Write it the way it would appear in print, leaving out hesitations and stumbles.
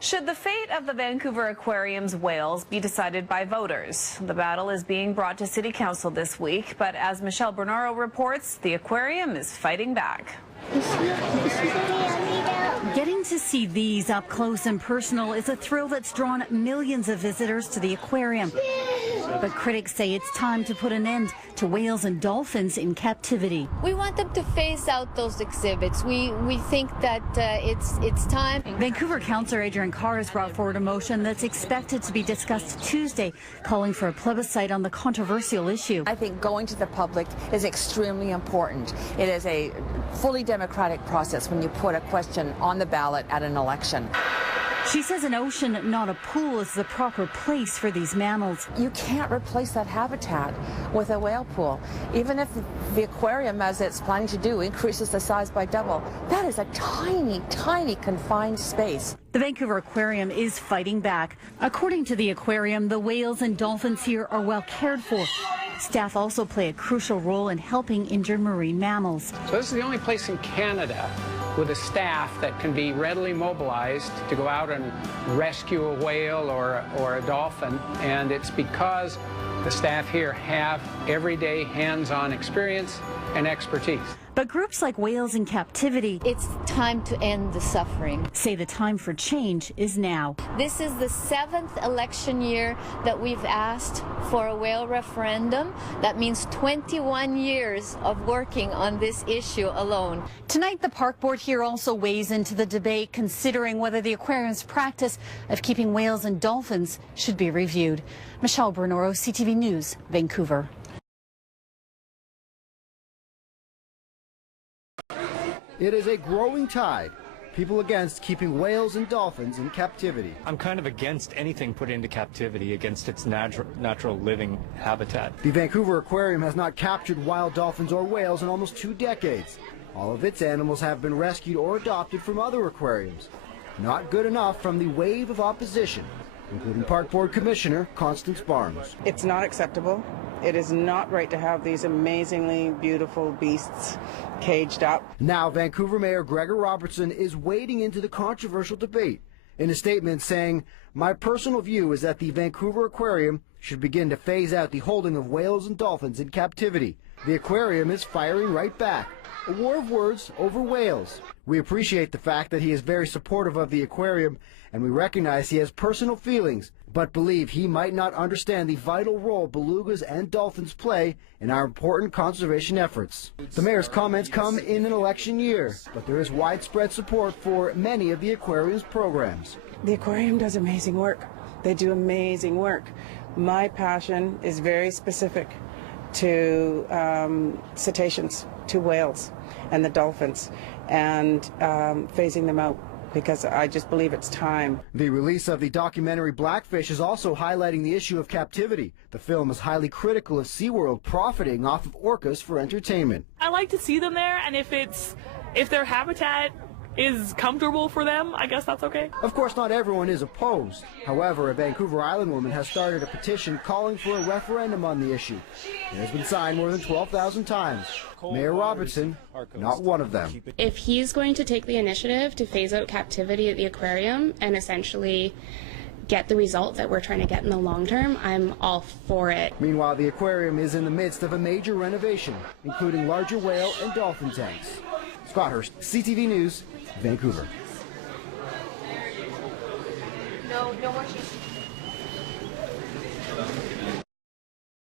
Should the fate of the Vancouver Aquarium's whales be decided by voters? The battle is being brought to City Council this week, but as Michelle Bernaro reports, the aquarium is fighting back. Getting to see these up close and personal is a thrill that's drawn millions of visitors to the aquarium. But critics say it's time to put an end to whales and dolphins in captivity. We want them to phase out those exhibits. We think that it's time. Vancouver Councillor Adriane Carr has brought forward a motion that's expected to be discussed Tuesday, calling for a plebiscite on the controversial issue. I think going to the public is extremely important. It is a fully democratic process when you put a question on the ballot at an election. She says an ocean, not a pool, is the proper place for these mammals. You can't replace that habitat with a whale pool. Even if the aquarium, as it's planning to do, increases the size by double, that is a tiny, tiny confined space. The Vancouver Aquarium is fighting back. According to the aquarium, the whales and dolphins here are well cared for. Staff also play a crucial role in helping injured marine mammals. So this is the only place in Canada with a staff that can be readily mobilized to go out and rescue a whale or a dolphin, and it's because the staff here have everyday hands-on experience and expertise. But groups like Whales in Captivity, It's time to end the suffering. say the time for change is now. This is the 7th election year that we've asked for a whale referendum. That means 21 years of working on this issue alone. Tonight, the park board here also weighs into the debate, considering whether the aquarium's practice of keeping whales and dolphins should be reviewed. Michelle Bernaro, CTV News, Vancouver. It is a growing tide. People against keeping whales and dolphins in captivity. I'm kind of against anything put into captivity against its natural living habitat. The Vancouver Aquarium has not captured wild dolphins or whales in almost 2 decades. All of its animals have been rescued or adopted from other aquariums. Not good enough from the wave of opposition, including Park Board Commissioner Constance Barnes. It's not acceptable. It is not right to have these amazingly beautiful beasts caged up. Now, Vancouver Mayor Gregor Robertson is wading into the controversial debate in a statement saying, "My personal view is that the Vancouver Aquarium should begin to phase out the holding of whales and dolphins in captivity. The aquarium is firing right back. A war of words over whales. We appreciate the fact that he is very supportive of the aquarium, and we recognize he has personal feelings, but believe he might not understand the vital role belugas and dolphins play in our important conservation efforts." The mayor's comments come in an election year, but there is widespread support for many of the aquarium's programs. The aquarium does amazing work. They do amazing work. My passion is very specific to cetaceans, to whales and the dolphins, and phasing them out, because I just believe it's time. The release of the documentary Blackfish is also highlighting the issue of captivity. The film is highly critical of SeaWorld profiting off of orcas for entertainment. I like to see them there, and if their habitat is comfortable for them, I guess that's okay. Of course, not everyone is opposed. However, a Vancouver Island woman has started a petition calling for a referendum on the issue. It has been signed more than 12,000 times. Mayor Robertson, not one of them. If he's going to take the initiative to phase out captivity at the aquarium and essentially get the result that we're trying to get in the long term, I'm all for it. Meanwhile, the aquarium is in the midst of a major renovation, including larger whale and dolphin tanks. Scott Hurst, CTV News, Vancouver. No more cheese.